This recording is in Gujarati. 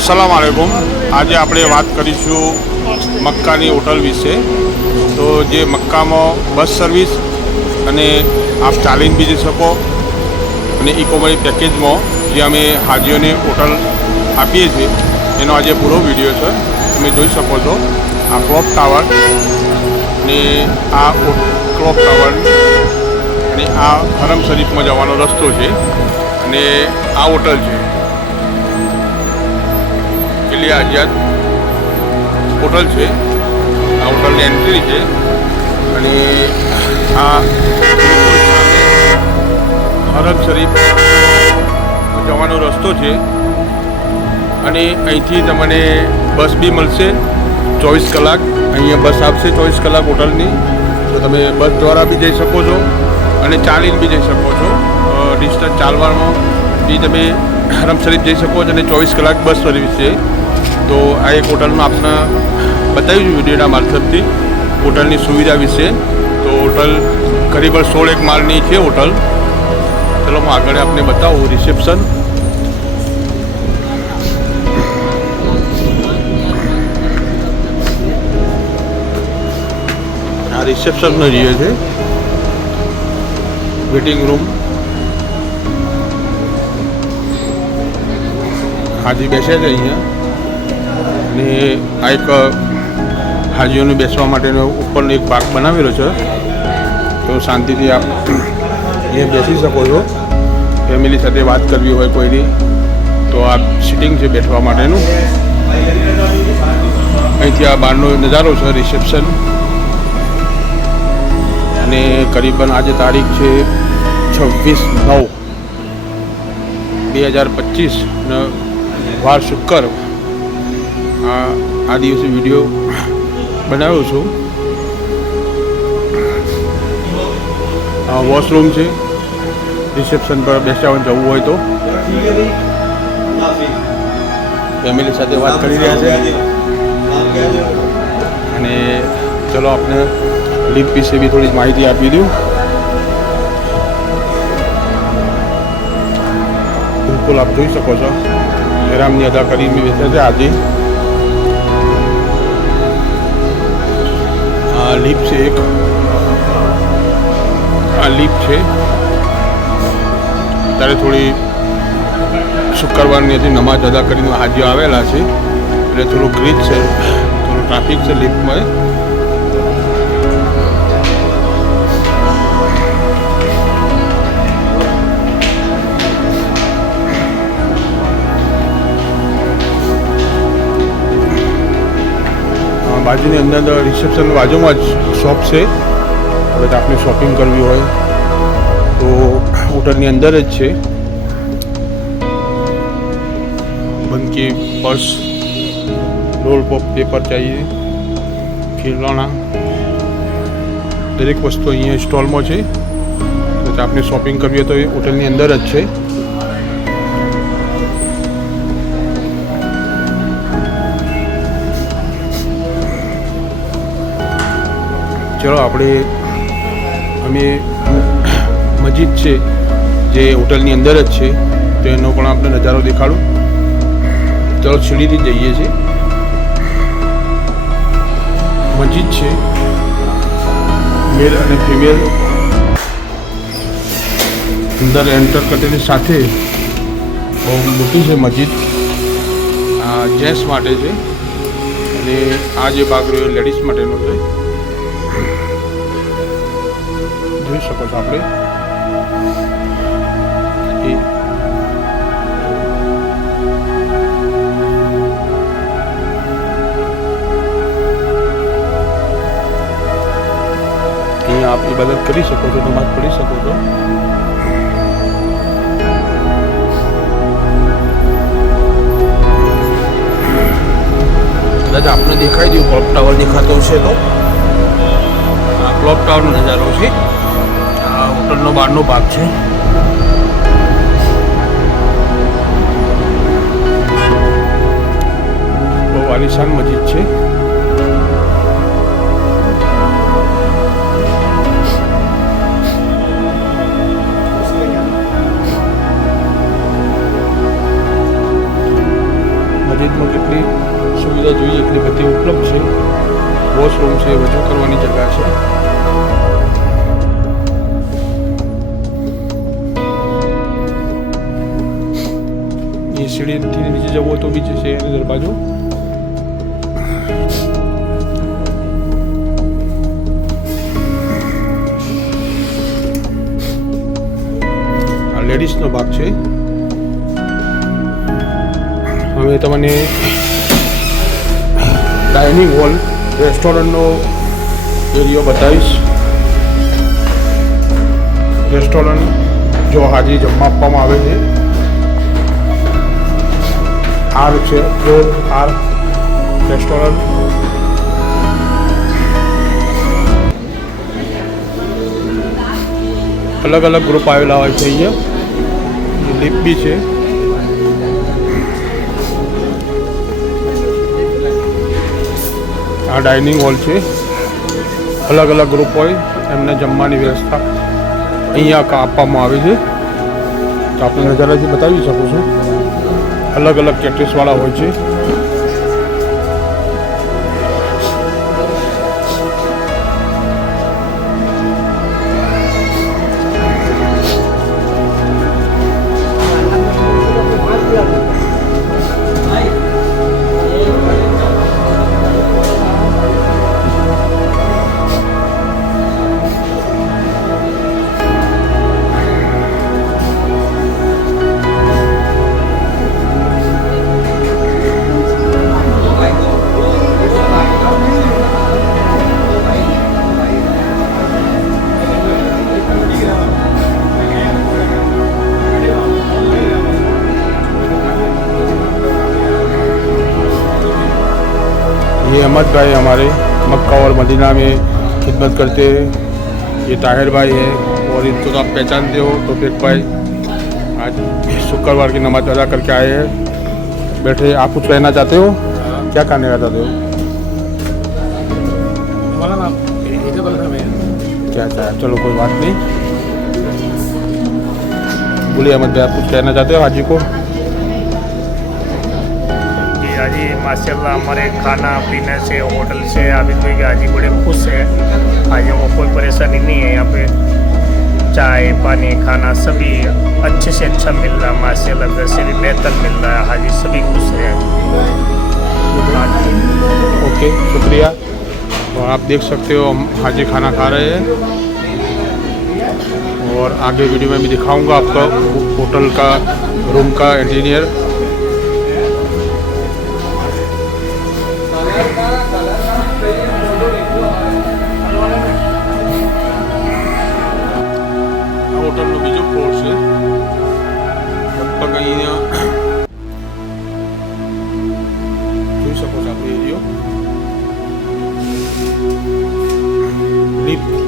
अस्सलाम वालेकुम। आज આપણે વાત કરીશું મક્કાની હોટલ વિશે। તો જે મક્કામાં બસ સર્વિસ અને આપ ચાલીને બી જઈ શકો અને ઇકોનોમી પેકેજમાં જે અમે હાજીઓને હોટલ આપીએ છીએ એનો આજે પૂરો વિડીયો છે। તમે જોઈ શકો છો આ ક્લોક ટાવર ને આ ક્લોક ટાવર અને આ હરમ શરીફમાં જવાનો રસ્તો છે અને આ હોટલ છે કિલ્લે આઝાદ હોટલ છે। આ હોટલની એન્ટ્રી છે અને આ હરમ શરીફ જવાનો રસ્તો છે અને અહીંથી તમને બસ બી મળશે 24 કલાક। અહીંયા બસ આપશે 24 કલાક હોટલની, તો તમે બસ દ્વારા બી જઈ શકો છો અને ચાલીને બી જઈ શકો છો। ડિસ્ટન્સ ચાલવામાં બી તમે હરમ શરીફ જઈ શકો છો અને 24 કલાક બસ સર્વિસ છે। તો આ એક હોટલનું આપને બતાવ્યું છે વિડીયોના મારફતથી હોટલની સુવિધા વિશે। તો હોટલ કરીબન 16 માળની છે હોટલ। ચલો હું આગળ આપને બતાવું રિસેપ્શન। આ રિસેપ્શનનો એરિયો છે, વેટિંગ રૂમ। હાજી બેસ્યા છે અહીંયા અને આ એક હાજીઓને બેસવા માટેનો ઉપરનો એક ભાગ બનાવેલો છે, તો શાંતિથી આપ અહીંયા બેસી શકો છો। ફેમિલી સાથે વાત કરવી હોય કોઈની તો આ સિટિંગ છે બેસવા માટેનું। અહીંથી આ બહારનો નજારો છે રિસેપ્શન। અને કરીબન આજે તારીખ છે 26/9/2025 વાર શુક્ર। આ દિવસે વિડીયો બનાવ્યો છું। વોશરૂમ છે, રિસેપ્શન પર બેસવા જવું હોય તો ફેમિલી સાથે વાત કરી રહ્યા છે। અને ચલો આપને લિફ્ટ વિશે બી થોડી માહિતી આપી દઉં। બિલકુલ આપ જોઈ શકો છો હેરામની અદા કરીને બેઠા છે આજે। આ લિફ્ટ છે એક, આ લિફ્ટ છે। ત્યારે થોડી શુક્રવારની હતી નમાજ અદા કરીને હાજીઓ આવેલા છે એટલે થોડું ગ્રીચ છે, થોડું ટ્રાફિક છે લિફ્ટમાં। બાજુની અંદર રિસેપ્શન બાજુમાં જ શોપ છે, કદાચ આપણે શોપિંગ કરવી હોય તો હોટલની અંદર જ છે। બંકી પર્સ, રોલ પોપ પેપર चाहिए, ખીલौना દરેક વસ્તુ અહીંયા સ્ટોલમાં છે, કદાચ આપણે શોપિંગ કરવી હોય તો એ હોટલની અંદર જ છે। ચલો અમે મસ્જિદ છે જે હોટલની અંદર જ છે તો એનો પણ આપણે નજારો દેખાડું। ચલો સીડીથી જઈએ છીએ। મસ્જિદ છે, મેલ અને ફિમેલ અંદર એન્ટર કરતાની સાથે બહુ મોટી છે મસ્જિદ। આ જેન્ટ્સ માટે છે અને આ જે ભાગ રહ્યો લેડીઝ માટેનો છે। જોઈ શકો છો આપણે અહીંયા આપ ઇબાદત કરી શકો છો, નમાઝ પઢી શકો છો। કદાચ આપને દેખાઈ દઉં ક્લોક ટાવર દેખાતો છે તો આ ક્લોક ટાવરનો નજારો છે। આ હોટલનો બહારનો ભાગ છે। બહુ આલિશાન મસ્જિદ છે। મસ્જિદમાં કેટલી સુવિધા જોઈએ એટલી બધી ઉપલબ્ધ છે. વોશરૂમ છે, વજૂ કરવાની જગ્યા છે. એ સીડીથી નીચે જવું હોય તો બી છે એની દરવાજો. આ લેડીઝનો ભાગ છે. હવે તમને ડાઇનિંગ હોલ રેસ્ટોરન્ટનો એરિયો બતાવીશ. રેસ્ટોરન્ટ જો હાજી જમવા આપવામાં આવે છે. આર છે, આર રેસ્ટોરન્ટ. અલગ અલગ ગ્રુપ આવેલા હોય છે અહીંયા. લિફ્ટ બી છે. આ ડાઇનિંગ હોલ છે. અલગ અલગ ગ્રુપ હોય એમને જમવાની વ્યવસ્થા અહીંયા આપવામાં આવે છે. તો આપણે નજારાથી બતાવી શકું છું. અલગ અલગ કેટરીસવાળા હોય છે. ये अहमद भाई हमारे मक्का और मदीना में खिदमत करते हैं. ये ताहिर भाई है और इनको तो आप पहचानते हो. तौफीक भाई आज शुक्रवार की नमाज अदा करके आए हैं. बैठे. आप कुछ कहना चाहते हो? क्या कहने का चाहते हो? क्या चाहे चलो कोई बात नहीं. बोलिए अहमद भाई, आप कुछ कहना चाहते हो हाजी को? हाजी माशाल्लाह हमारे खाना पीने से होटल से अभी तो हाजी बड़े खुश है. हाजियों को कोई परेशानी नहीं है. यहाँ पे चाय पानी खाना सभी अच्छे से अच्छा मिल रहा है माशाल्लाह. वैसे भी बेहतर मिल रहा है. हाजी सभी खुश है. ओके शुक्रिया. और आप देख सकते हो हम हाजी खाना खा रहे हैं और आगे वीडियो में भी दिखाऊंगा आपको होटल का रूम का इंटीरियर. હોટલનો બીજો ફ્લોર છે. લગભગ અહીંયા જોઈ શકો છો આપણે એરિયો. લિફ્ટ